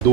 2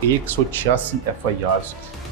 186 FIRs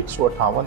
158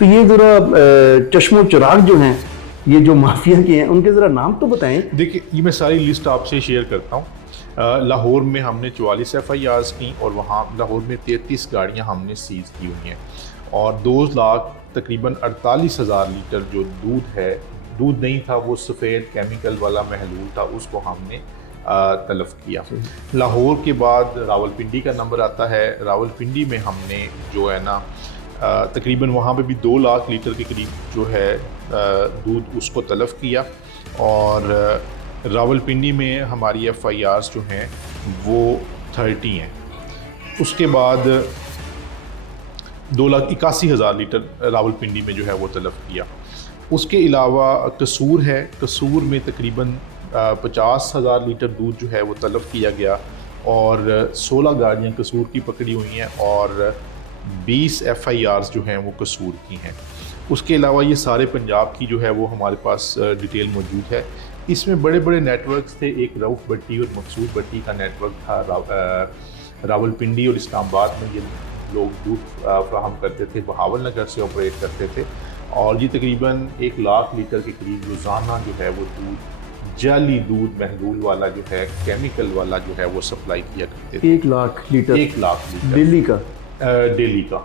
تو یہ ذرا چشم و چراغ جو ہیں یہ جو مافیا کے ہیں ان کے ذرا نام تو بتائیں. دیکھیے یہ میں ساری لسٹ آپ سے شیئر کرتا ہوں. لاہور میں ہم نے 44 FIRs کی اور وہاں لاہور میں 33 گاڑیاں ہم نے سیز کی ہوئی ہیں اور 2 لاکھ تقریباً 48,000 لیٹر جو دودھ ہے، دودھ نہیں تھا وہ سفید کیمیکل والا محلول تھا، اس کو ہم نے تلف کیا. لاہور کے بعد راولپنڈی کا نمبر آتا ہے. راولپنڈی میں ہم نے جو ہے نا تقریباً وہاں پہ بھی 2 لاکھ لیٹر کے قریب جو ہے دودھ اس کو تلف کیا. اور راولپنڈی میں ہماری FIRs جو ہیں وہ 30 ہیں. اس کے بعد 2,81,000 لیٹر راولپنڈی میں جو ہے وہ تلف کیا. اس کے علاوہ قصور ہے، قصور میں تقریباً 50,000 لیٹر دودھ جو ہے وہ تلف کیا گیا اور 16 گاڑیاں قصور کی پکڑی ہوئی ہیں اور 20 FIRs جو ہیں وہ قصور کی ہیں. اس کے علاوہ یہ سارے پنجاب کی جو ہے وہ ہمارے پاس ڈیٹیل موجود ہے. اس میں بڑے بڑے نیٹ ورکس تھے. ایک رؤف بھٹی اور مقصود بھٹی کا نیٹ ورک تھا. راولپنڈی اور اسلام آباد میں یہ لوگ دودھ فراہم کرتے تھے، بہاول نگر سے آپریٹ کرتے تھے اور یہ تقریباً 1 لاکھ لیٹر کے قریب روزانہ جو ہے وہ دودھ، جعلی دودھ محلول والا جو ہے، کیمیکل والا جو ہے وہ سپلائی کیا کرتے تھے. 1 لاکھ لیٹر 1 لاکھ لیٹر دلی کا ڈیلی کا.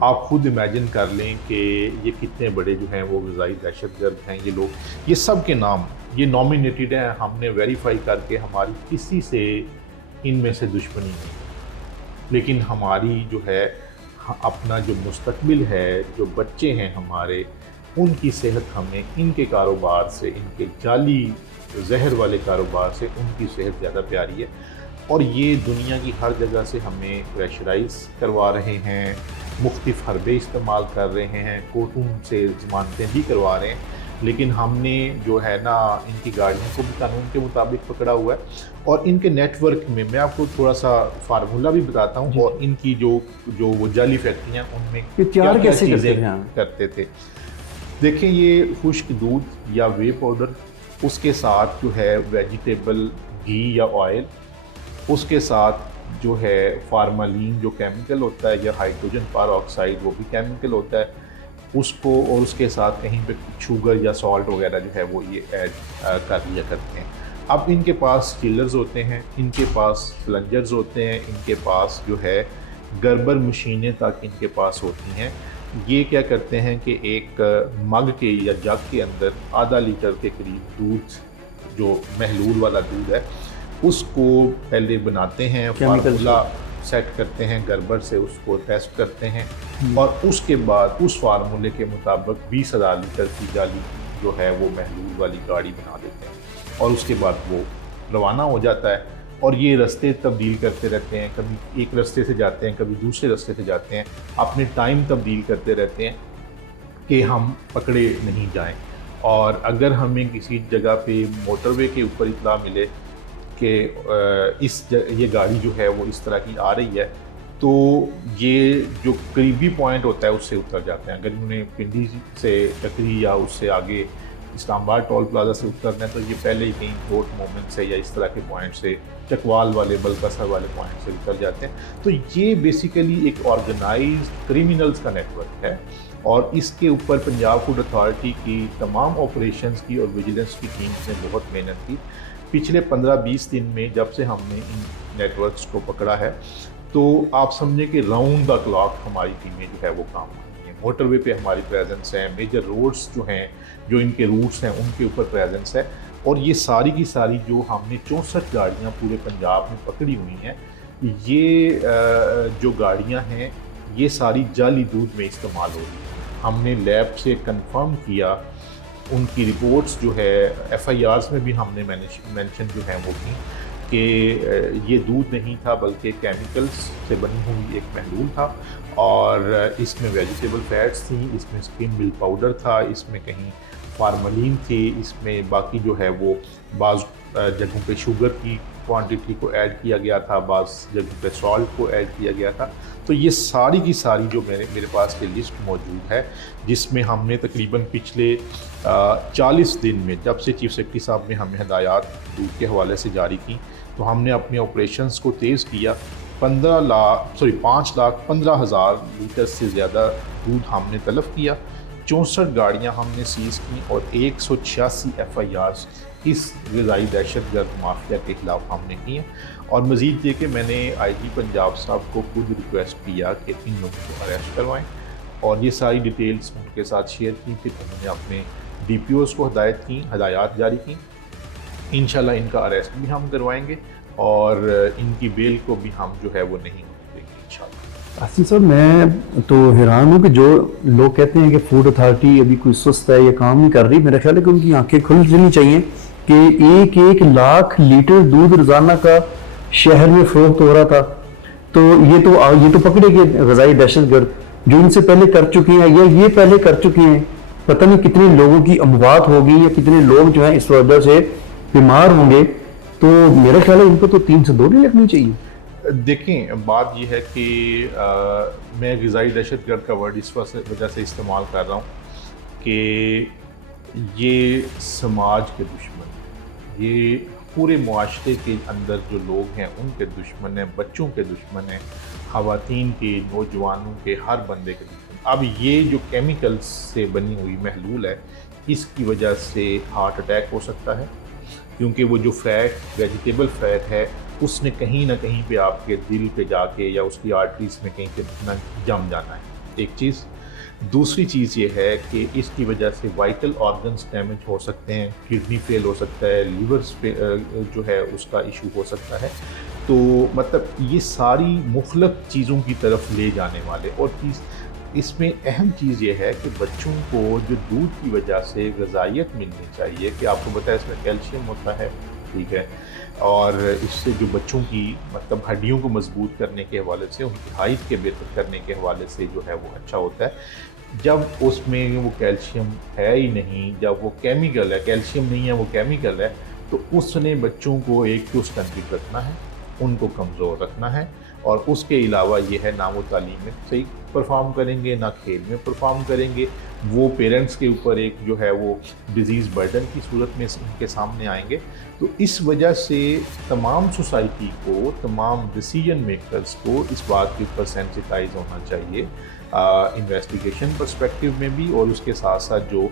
آپ خود امیجن کر لیں کہ یہ کتنے بڑے جو ہیں وہ غذائی دہشت گرد ہیں یہ لوگ. یہ سب کے نام یہ نامینیٹڈ ہیں. ہم نے ویریفائی کر کے ہماری کسی سے ان میں سے دشمنی نہیں، لیکن ہماری جو ہے اپنا جو مستقبل ہے، جو بچے ہیں ہمارے، ان کی صحت ہمیں ان کے کاروبار سے، ان کے جعلی زہر والے کاروبار سے ان کی صحت زیادہ پیاری ہے. اور یہ دنیا کی ہر جگہ سے ہمیں پریشرائز کروا رہے ہیں، مختلف حربے استعمال کر رہے ہیں، کورٹوں سے ضمانتیں بھی کروا رہے ہیں، لیکن ہم نے جو ہے نا ان کی گاڑیوں کو بھی قانون کے مطابق پکڑا ہوا ہے. اور ان کے نیٹ ورک میں آپ کو تھوڑا سا فارمولہ بھی بتاتا ہوں اور ان کی جو وہ جعلی فیکٹریاں ان میں کیا کیسے چیزیں کرتے تھے. دیکھیں یہ خشک دودھ یا وے پاؤڈر، اس کے ساتھ جو ہے ویجیٹیبل گھی یا آئل، اس کے ساتھ جو ہے فارمالین جو کیمیکل ہوتا ہے یا ہائیڈروجن پر آکسائڈ وہ بھی کیمیکل ہوتا ہے اس کو، اور اس کے ساتھ کہیں پہ شوگر یا سالٹ وغیرہ جو ہے وہ یہ ایڈ کر لیا کرتے ہیں. اب ان کے پاس چلرز ہوتے ہیں، ان کے پاس فلنجرز ہوتے ہیں، ان کے پاس جو ہے گربر مشینیں تک ان کے پاس ہوتی ہیں. یہ کیا کرتے ہیں کہ ایک مگ کے یا جگ کے اندر آدھا لیٹر کے قریب دودھ جو محلول والا دودھ ہے اس کو پہلے بناتے ہیں، فارمولہ سیٹ کرتے ہیں گربر سے، اس کو ٹیسٹ کرتے ہیں اور اس کے بعد اس فارمولے کے مطابق 20,000 لیٹر کی جعلی جو ہے وہ محلول والی گاڑی بنا دیتے ہیں اور اس کے بعد وہ روانہ ہو جاتا ہے. اور یہ رستے تبدیل کرتے رہتے ہیں، کبھی ایک رستے سے جاتے ہیں، کبھی دوسرے رستے سے جاتے ہیں، اپنے ٹائم تبدیل کرتے رہتے ہیں کہ ہم پکڑے نہیں جائیں. اور اگر ہمیں کسی جگہ پہ موٹر وے کے اوپر اطلاع ملے کہ یہ گاڑی جو ہے وہ اس طرح کی آ رہی ہے تو یہ جو قریبی پوائنٹ ہوتا ہے اس سے اتر جاتے ہیں. اگر انہیں پنڈی سے چکری یا اس سے آگے اسلام آباد ٹول پلازا سے اترنا ہے تو یہ پہلے ہی کہیں روڈ مومنٹ سے یا اس طرح کے پوائنٹ سے، چکوال والے بلکسر والے پوائنٹ سے اتر جاتے ہیں. تو یہ بیسیکلی ایک آرگنائزڈ کریمنلز کا نیٹ ورک ہے اور اس کے اوپر پنجاب فوڈ اتھارٹی کی تمام آپریشنز کی اور ویجیلنس کی ٹیمز نے بہت محنت کی. پچھلے 15-20 دن میں جب سے ہم نے ان نیٹ ورکس کو پکڑا ہے تو آپ سمجھیں کہ راؤنڈ دا کلاک ہماری ٹیمیں جو ہے وہ کام کرتی ہیں. موٹر وے پہ ہماری پریزنس ہے، میجر روڈز جو ہیں جو ان کے روٹس ہیں ان کے اوپر پریزنس ہے. اور یہ ساری کی ساری جو ہم نے 64 گاڑیاں پورے پنجاب میں پکڑی ہوئی ہیں، یہ جو گاڑیاں ہیں یہ ساری جعلی دودھ میں استعمال ہو رہی ہیں. ہم نے لیب سے کنفرم کیا، ان کی رپورٹس جو ہے FIRs میں بھی ہم نے مینشن جو ہیں وہ کی کہ یہ دودھ نہیں تھا بلکہ کیمیکلز سے بنی ہوئی ایک محلول تھا اور اس میں ویجیٹیبل فیٹس تھیں، اس میں اسکم ملک پاؤڈر تھا، اس میں کہیں فارملین تھی، اس میں باقی جو ہے وہ بعض جگہوں پہ شوگر کی کوانٹٹی کو ایڈ کیا گیا تھا، بعض جگہوں پہ سالٹ کو ایڈ کیا گیا تھا. تو یہ ساری کی ساری جو میرے پاس کی لسٹ موجود ہے جس میں ہم نے تقریباً پچھلے 40 دن میں جب سے چیف سیکرٹری صاحب نے ہمیں ہدایات دودھ کے حوالے سے جاری کی تو ہم نے اپنے آپریشنز کو تیز کیا 5,15,000 لیٹر سے زیادہ دودھ ہم نے تلف کیا، 64 گاڑیاں ہم نے سیز کی اور 186 FIRs اس غذائی دہشت گرد مافیا کے خلاف ہم نے کی ہیں۔ اور مزید یہ کہ میں نے IG پنجاب صاحب کو خود ریکویسٹ کیا کہ ان لوگوں کو اریسٹ کروائیں، اور یہ ساری ڈیٹیلز ان کے ساتھ شیئر کی، پھر انہوں نے اپنے DPOs کو ہدایات جاری کی۔ انشاءاللہ ان کا اریسٹ بھی ہم کروائیں گے اور ان کی بیل کو بھی ہم جو ہے وہ نہیں ہونے دیں گے انشاءاللہ۔ حسین صاحب میں تو حیران ہوں کہ جو لوگ کہتے ہیں کہ فوڈ اتھارٹی ابھی کوئی سست ہے، یہ کام نہیں کر رہی، میرا خیال ہے کہ ان کی آنکھیں کھل جانی چاہیے کہ 1,00,000 لیٹر دودھ روزانہ کا شہر میں فروخت ہو رہا تھا، تو یہ تو پکڑے گئے غذائی دہشت گرد جو ان سے پہلے کر چکی ہیں یا یہ پہلے کر چکی ہیں، پتہ نہیں کتنے لوگوں کی اموات ہوگی یا کتنے لوگ جو ہیں اس وجہ سے بیمار ہوں گے، تو میرا خیال ہے ان کو تو 3 سے 2 نہیں رکھنی چاہیے۔ دیکھیں بات یہ ہے کہ میں غذائی دہشت گرد کا ورڈ اس وجہ سے استعمال کر رہا ہوں کہ یہ سماج کے دشمن ہیں، یہ پورے معاشرے کے اندر جو لوگ ہیں ان کے دشمن ہیں، بچوں کے دشمن ہیں، خواتین کے، نوجوانوں کے، ہر بندے کے دشمن۔ اب یہ جو کیمیکلز سے بنی ہوئی محلول ہے، اس کی وجہ سے ہارٹ اٹیک ہو سکتا ہے، کیونکہ وہ جو فیٹ، ویجیٹیبل فیٹ ہے، اس نے کہیں نہ کہیں پہ آپ کے دل پہ جا کے یا اس کی آرٹریز میں کہیں پہ جم جانا ہے، ایک چیز۔ دوسری چیز یہ ہے کہ اس کی وجہ سے وائٹل آرگنز ڈیمیج ہو سکتے ہیں، کڈنی فیل ہو سکتا ہے، لیور جو ہے اس کا ایشو ہو سکتا ہے، تو مطلب یہ ساری مخلق چیزوں کی طرف لے جانے والے۔ اور اس میں اہم چیز یہ ہے کہ بچوں کو جو دودھ کی وجہ سے غذائیت ملنی چاہیے، کہ آپ کو بتایا اس میں کیلشیم ہوتا ہے، ٹھیک ہے، اور اس سے جو بچوں کی مطلب ہڈیوں کو مضبوط کرنے کے حوالے سے، ان کی ہائٹ کے بہتر کرنے کے حوالے سے جو ہے وہ اچھا ہوتا ہے۔ جب اس میں وہ کیلشیم ہے ہی نہیں، جب وہ کیمیکل ہے، کیلشیم نہیں ہے وہ کیمیکل ہے، تو اس نے بچوں کو ایک تو سٹنٹڈ رکھنا ہے، ان کو کمزور رکھنا ہے، اور اس کے علاوہ یہ ہے نہ وہ تعلیم میں صحیح پرفارم کریں گے، نہ کھیل میں پرفارم کریں گے، وہ پیرنٹس کے اوپر ایک جو ہے وہ ڈیزیز برڈن کی صورت میں ان کے سامنے آئیں گے۔ تو اس وجہ سے تمام سوسائٹی کو، تمام ڈیسیجن میکرز کو اس بات کے اوپر سینسٹائز ہونا چاہیے، انویسٹیگیشن پرسپیکٹیو میں بھی، اور اس کے ساتھ ساتھ جو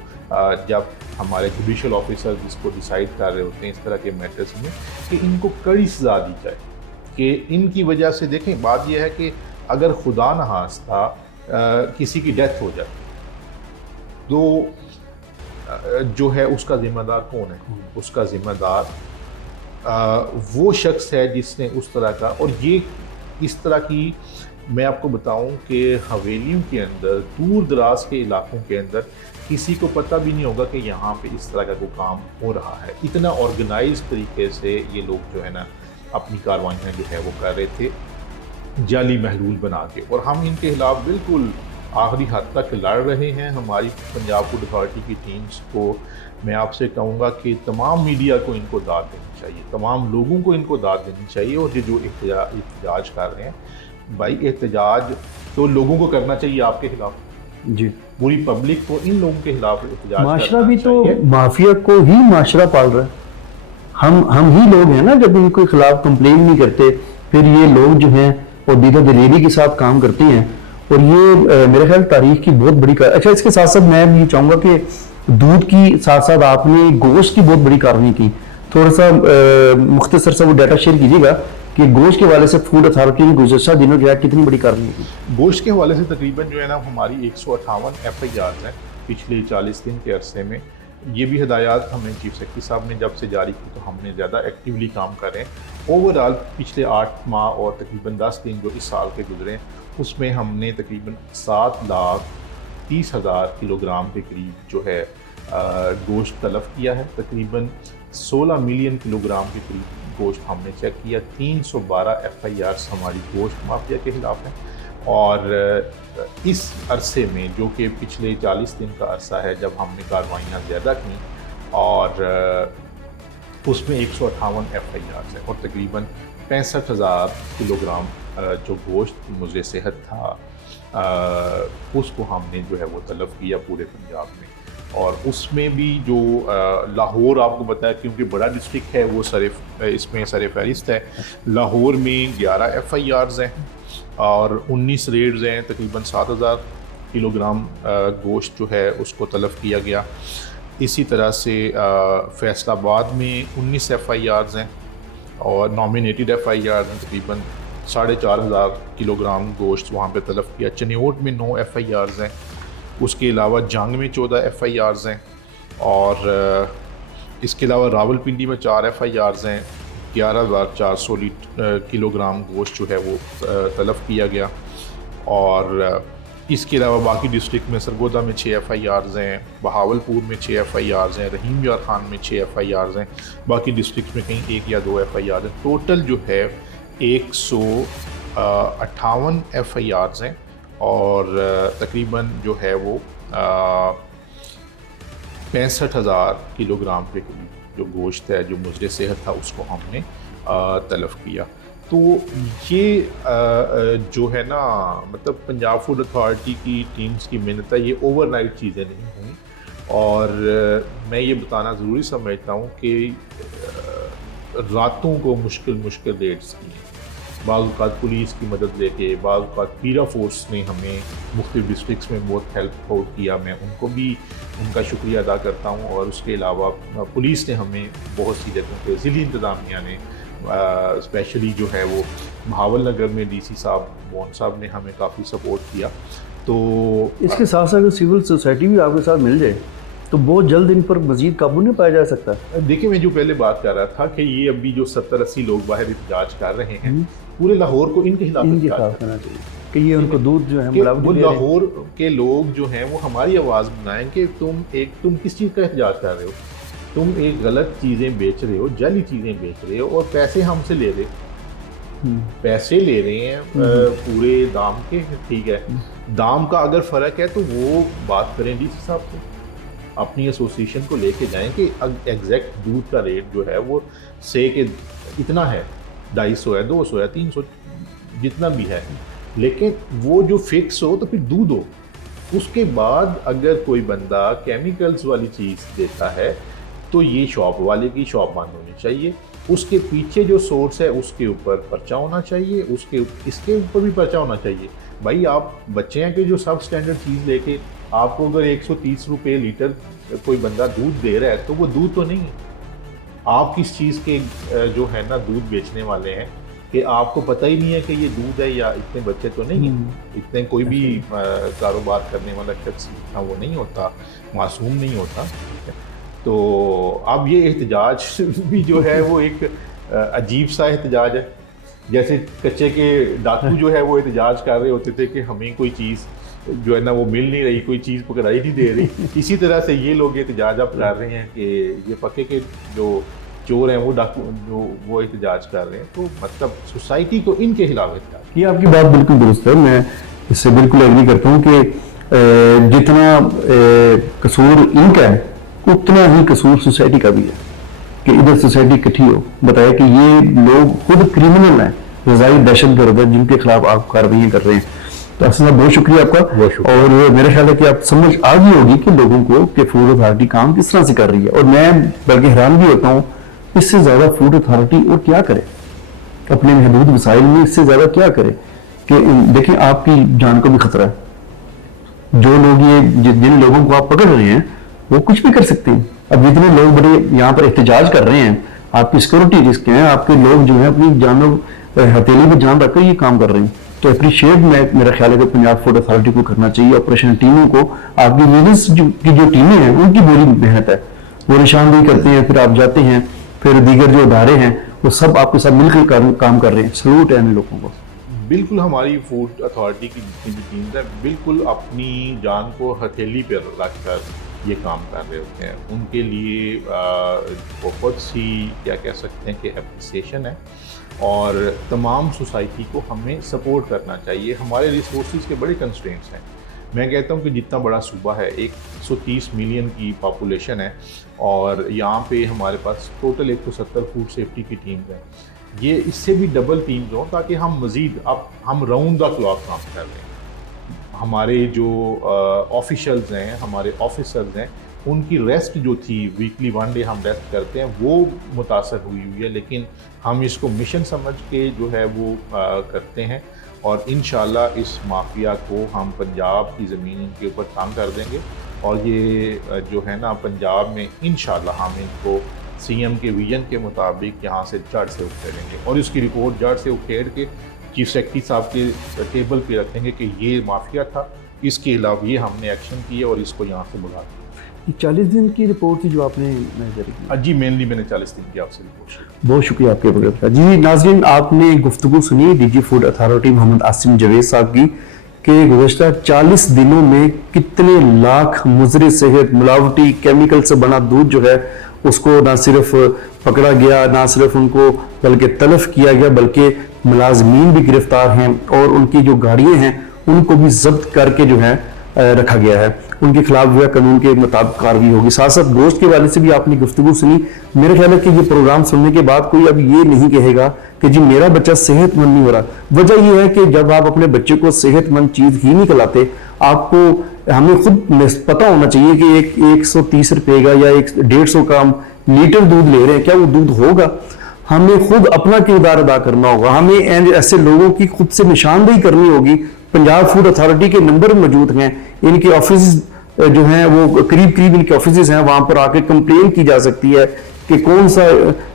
جب ہمارے جوڈیشل آفیسر جس کو ڈیسائیڈ کر رہے ہوتے ہیں اس طرح کے میٹرز میں، کہ ان کو کڑی سزا دی جائے، کہ ان کی وجہ سے دیکھیں بات یہ ہے کہ اگر خدا نخواستہ کسی کی ڈیتھ ہو جائے تو جو ہے اس کا ذمہ دار کون ہے؟ اس کا ذمہ دار وہ شخص ہے جس نے اس طرح کا، اور یہ اس طرح کی، میں آپ کو بتاؤں کہ حویلیوں کے اندر، دور دراز کے علاقوں کے اندر کسی کو پتہ بھی نہیں ہوگا کہ یہاں پہ اس طرح کا کوئی کام ہو رہا ہے۔ اتنا آرگنائز طریقے سے یہ لوگ جو ہے نا اپنی کاروائیاں جو ہے وہ کر رہے تھے جعلی محلول بنا کے، اور ہم ان کے خلاف بالکل آخری حد تک لڑ رہے ہیں۔ ہماری پنجاب فوڈ اتھارٹی کی ٹیمز کو میں آپ سے کہوں گا کہ تمام میڈیا کو ان کو داد دینی چاہیے، تمام لوگوں کو ان کو داد دینی چاہیے، اور یہ جو احتجاج کر رہے ہیں، بھائی احتجاج تو لوگوں کو کرنا چاہیے آپ کے خلاف، جی پوری پبلک کو ان لوگوں کے خلاف احتجاج معاشرہ کرنا بھی تو چاہیے۔ مافیا کو ہی معاشرہ پال رہا ہے، ہم ہی لوگ ہیں نا، جب ان کے خلاف کمپلین نہیں کرتے پھر یہ لوگ جو ہیں وہ دیدہ دلیری کے ساتھ کام کرتے ہیں، اور یہ میرے خیال تاریخ کی بہت بڑی اچھا اس کے ساتھ ساتھ میں یہ چاہوں گا کہ دودھ کی ساتھ ساتھ آپ نے گوشت کی بہت بڑی کارروائی کی، تھوڑا سا مختصر سا وہ ڈیٹا شیئر کیجیے گا کہ گوشت کے حوالے سے فوڈ اتھارٹی نے گزشتہ دنوں جو ہے کتنی بڑی کارروائی کی؟ گوشت کے حوالے سے تقریباً جو ہے نا ہماری 158 FIRs ہیں پچھلے 40 دن کے عرصے میں۔ یہ بھی ہدایات ہمیں چیف سیکرٹری صاحب نے جب سے جاری کی تو ہم نے زیادہ ایکٹیولی کام کر رہے ہیں۔ اوورآل پچھلے 8 ماہ اور تقریباً 10 دن جو اس سال کے گزرے ہیں، اس میں ہم نے تقریباً 7,30,000 کلو گرام کے قریب جو ہے گوشت تلف کیا ہے، تقریباً 16 ملین کلو گرام کے قریب گوشت ہم نے چیک کیا، 312 FIRs ہماری گوشت مافیا کے خلاف ہیں، اور اس عرصے میں جو کہ پچھلے 40 دن کا عرصہ ہے جب ہم نے کاروائیاں زیادہ کی، اور اس میں 158 FIRs ہیں، اور تقریباً 65,000 کلو گرام جو گوشت مضر صحت تھا اس کو ہم نے جو ہے وہ تلف کیا پورے پنجاب میں۔ اور اس میں بھی جو لاہور آپ کو بتایا کیونکہ بڑا ڈسٹرکٹ ہے وہ اس میں سر فہرست ہے. لاہور میں 11 FIRs ہیں اور 19 ریڈز ہیں. تقریباً 7,000 کلو گرام گوشت جو ہے اس کو تلف کیا گیا. اسی طرح سے فیصل آباد میں 19 FIRs ہیں اور نامینیٹڈ FIRs ہیں. تقریباً 4,500 کلو گرام گوشت وہاں پہ تلف کیا. چنیوٹ میں 9 FIRs ہیں. اس کے علاوہ جنگ میں 14 FIRs ہیں اور اس کے علاوہ راولپنڈی میں 4 FIRs ہیں. 11,400 کلو گرام گوشت جو ہے وہ تلف کیا گیا. اور اس کے علاوہ باقی ڈسٹرکٹ میں سرگودا میں 6 FIRs ہیں, بہاولپور میں 6 FIRs ہیں, رحیم یار خان میں 6 FIRs ہیں. باقی ڈسٹرکٹ میں کہیں 1 یا 2 FIRs ہیں. ٹوٹل جو ہے 158 FIRs ہیں اور تقریباً جو ہے وہ 65,000 کلو گرام کے قریب جو گوشت ہے جو مضر صحت تھا اس کو ہم نے تلف کیا. تو یہ جو ہے نا مطلب پنجاب فوڈ اتھارٹی کی ٹیمز کی محنت ہے, یہ اوور نائٹ چیزیں نہیں ہوئیں. اور میں یہ بتانا ضروری سمجھتا ہوں کہ راتوں کو مشکل ریٹس کی ہیں. بعض اوقات پولیس کی مدد لے کے, بعض اوقات پیرا فورس نے ہمیں مختلف ڈسٹرکٹس میں بہت ہیلپ کیا. میں ان کو بھی ان کا شکریہ ادا کرتا ہوں. اور اس کے علاوہ پولیس نے ہمیں بہت سی جگہوں پہ, ضلعی انتظامیہ نے اسپیشلی جو ہے وہ بہاول نگر میں DC صاحب مون صاحب نے ہمیں کافی سپورٹ کیا. تو اس کے ساتھ ساتھ سول سوسائٹی بھی آپ کے ساتھ مل جائے تو بہت جلد ان پر مزید قابو نہیں پایا جا سکتا. دیکھیں میں جو پہلے بات کر رہا تھا کہ یہ ابھی جو 70-80 لوگ باہر احتجاج کر رہے ہیں, پورے لاہور کو ان کے خلاف کرنا چاہیے کہ یہ ان کو دودھ جو ہے وہ لاہور کے لوگ جو ہیں وہ ہماری آواز بنائیں کہ تم کس چیز کا احتجاج کر رہے ہو. تم ایک غلط چیزیں بیچ رہے ہو, جعلی چیزیں بیچ رہے ہو اور پیسے ہم سے لے رہے ہیں پورے دام کے. ٹھیک ہے, دام کا اگر فرق ہے تو وہ بات کریں DC صاحب سے, اپنی ایسوسیشن کو لے کے جائیں کہ ایگزیکٹ دودھ کا ریٹ جو ہے وہ سے کہ اتنا ہے, 250 ہے, 200 ہے, 300 جتنا بھی ہے, لیکن وہ جو فکس ہو تو پھر دودھ ہو. اس کے بعد اگر کوئی بندہ کیمیکلز والی چیز دیتا ہے تو یہ شاپ والے کی شاپ بند ہونی چاہیے. اس کے پیچھے جو سورس ہے اس کے اوپر پرچہ ہونا چاہیے, اس کے اوپر بھی پرچہ ہونا چاہیے. بھائی آپ بچے ہیں کہ جو سب اسٹینڈرڈ چیز لے کے آپ کو اگر 130 روپے لیٹر کوئی بندہ دودھ دے رہا ہے تو وہ دودھ تو نہیں ہے. آپ کس چیز کے جو ہے نا دودھ بیچنے والے ہیں کہ آپ کو پتہ ہی نہیں ہے کہ یہ دودھ ہے, یا اتنے بچے تو نہیں ہیں, اتنے کوئی بھی کاروبار کرنے والا شخص وہ نہیں ہوتا, معصوم نہیں ہوتا. تو اب یہ احتجاج بھی جو ہے وہ ایک عجیب سا احتجاج ہے. جیسے کچے کے ڈاکو جو ہے وہ احتجاج کر رہے ہوتے تھے کہ ہمیں کوئی چیز جو ہے نا وہ مل نہیں رہی, کوئی چیز پکڑائی نہیں دے رہی. اسی طرح سے یہ لوگ احتجاج اب کر رہے ہیں کہ یہ پکے کے جو چور ہیں وہ ڈاکو جو وہ احتجاج کر رہے ہیں. تو مطلب سوسائٹی کو ان کے خلاف احتجاج. یہ آپ کی بات بالکل درست ہے, میں اس سے بالکل ایگری کرتا ہوں کہ جتنا قصور ان کا ہے اتنا ہی قصور سوسائٹی کا بھی ہے کہ ادھر سوسائٹی اکٹھی ہو, بتایا کہ یہ لوگ خود کرمنل ہیں, غذائی دہشت گرد ہیں جن کے خلاف آپ کارروائیاں کر رہے ہیں. تو اصل میں بہت شکریہ آپ کا. اور میرا خیال ہے کہ آپ سمجھ آ گئی ہوگی کہ لوگوں کو کہ فوڈ اتھارٹی کام کس طرح سے کر رہی ہے. اور میں بلکہ حیران بھی ہوتا ہوں اس سے زیادہ فوڈ اتھارٹی اور کیا کرے, اپنے محدود وسائل میں اس سے زیادہ کیا کرے. کہ دیکھیں آپ کی جان کو بھی خطرہ ہے. جو لوگ یہ جن لوگوں کو آپ پکڑ رہے ہیں وہ کچھ بھی کر سکتے ہیں. اب جتنے لوگ بڑے یہاں پر احتجاج کر رہے ہیں, آپ کی سیکورٹی رسک ہیں, آپ کے لوگ جو ہیں اپنی جانوں ہتھیلی پہ جان رکھ کر یہ کام کر رہے ہیں. تو اپریشیٹ میرا خیال ہے کہ پنجاب فوڈ اتھارٹی کو کرنا چاہیے. آپریشن ٹیموں کو, آپ کی ویجنس کی جو ٹیمیں ہیں ان کی بڑی محنت ہے, وہ نشاندہی کرتے ہیں, پھر آپ جاتے ہیں, پھر دیگر جو ادارے ہیں وہ سب آپ کے ساتھ مل کر کام کر رہے ہیں. سلوٹ ہے ان لوگوں کو. بالکل ہماری فوڈ اتھارٹی کی جتنی بھی ٹیمز ہیں بالکل اپنی جان کو ہتھیلی پہ رکھ کر یہ کام کر رہے ہوتے ہیں. ان کے لیے بہت سی کیا کہہ سکتے ہیں کہ اپریسیشن ہے, اور تمام سوسائٹی کو ہمیں سپورٹ کرنا چاہیے. ہمارے ریسورسز کے بڑے کنسٹرینٹس ہیں. میں کہتا ہوں کہ جتنا بڑا صوبہ ہے, 130 ملین کی پاپولیشن ہے, اور یہاں پہ ہمارے پاس ٹوٹل 170 فوڈ سیفٹی کی ٹیمز ہیں. یہ اس سے بھی ڈبل ٹیمز ہوں تاکہ ہم مزید ہم راؤنڈ دا کلاک کام کر لیں. ہمارے جو آفیشلز ہیں, ہمارے آفیسرز ہیں, ان کی ریسٹ جو تھی ویکلی 1 ڈے ہم ریسٹ کرتے ہیں وہ متاثر ہوئی ہے، لیکن ہم اس کو مشن سمجھ کے جو ہے وہ کرتے ہیں، اور انشاءاللہ اس مافیا کو ہم پنجاب کی زمین کے اوپر تنگ کر دیں گے، اور یہ جو ہے نا پنجاب میں انشاءاللہ ہم ان کو سی ایم کے ویژن کے مطابق یہاں سے جڑ سے اکھیڑیں گے، اور اس کی رپورٹ جڑ سے اکھیڑ کے چیف سیکرٹری صاحب کے ٹیبل پہ رکھیں گے کہ یہ مافیا تھا، اس کے علاوہ یہ ہم نے ایکشن کیا اور اس کو یہاں سے بلا دیا۔ 40 دن کی رپورٹ تھی جو آپ نے جاری کی؟ جی مینلی میں نے 40 دن کی آپ سے رپورٹ۔ بہت شکریہ آپ کے وقت کا۔ جی ناظرین، آپ نے گفتگو سنی D G food authority Muhammad Asim Javed صاحب کی کہ گزشتہ 40 دنوں میں کتنے لاکھ مضر صحت ملاوٹی کیمیکل سے بنا دودھ جو ہے اس کو نہ صرف پکڑا گیا، نہ صرف ان کو بلکہ تلف کیا گیا، بلکہ ملازمین بھی گرفتار ہیں اور ان کی جو گاڑیاں ہیں ان کو بھی ضبط کر کے جو ہے رکھا گیا ہے، ان کے خلاف جو ہے قانون کے مطابق کارروائی ہوگی۔ ساتھ ساتھ گوشت کے والے سے بھی آپ نے گفتگو سنی۔ میرا خیال ہے کہ یہ پروگرام سننے کے بعد کوئی اب یہ نہیں کہے گا کہ جی میرا بچہ صحت مند نہیں ہو رہا۔ وجہ یہ ہے کہ جب آپ اپنے بچے کو صحت مند چیز ہی نہیں کھلاتے، آپ کو ہمیں خود پتہ ہونا چاہیے کہ ایک 130 روپے کا یا 150 کا ہم لیٹر دودھ لے رہے ہیں، کیا وہ دودھ ہوگا؟ ہمیں خود اپنا کردار ادا کرنا ہوگا، ہمیں ایسے لوگوں کی خود سے نشاندہی کرنی ہوگی۔ پنجاب فوڈ اتھارٹی کے نمبر موجود ہیں، ان کے آفیسز جو ہیں وہ قریب ان کے آفیسز ہیں، وہاں پر آ کے کمپلین کی جا سکتی ہے کہ کون سا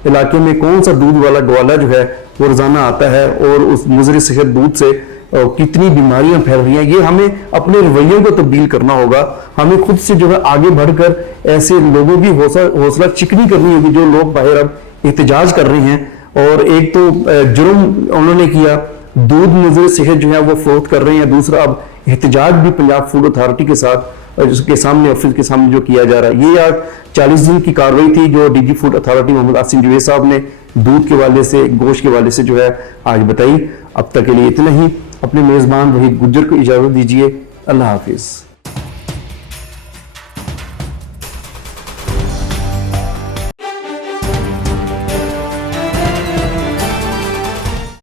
علاقے میں کون سا دودھ والا گوالا جو ہے وہ روزانہ آتا ہے اور اس مضر صحت دودھ سے کتنی بیماریاں پھیل رہی ہیں۔ یہ ہمیں اپنے رویوں کو تبدیل کرنا ہوگا، ہمیں خود سے جو ہے آگے بڑھ کر ایسے لوگوں کی حوصلہ چکنی کرنی ہوگی جو لوگ باہر اب احتجاج کر رہے ہیں۔ اور ایک تو جرم انہوں نے کیا، دودھ مضر صحت جو ہے وہ فروخت کر رہے ہیں، دوسرا اب احتجاج بھی پنجاب فوڈ اتھارٹی کے ساتھ اس کے سامنے آفس کے سامنے جو کیا جا رہا ہے۔ یہ آج 40 دن کی کارروائی تھی جو D G food authority Muhammad Asim Javed صاحب نے دودھ کے والے سے، گوشت کے والے سے جو ہے آج بتائی۔ اب تک کے لیے اتنا ہی، اپنے میزبان وحید گجر کو اجازت دیجیے، اللہ حافظ۔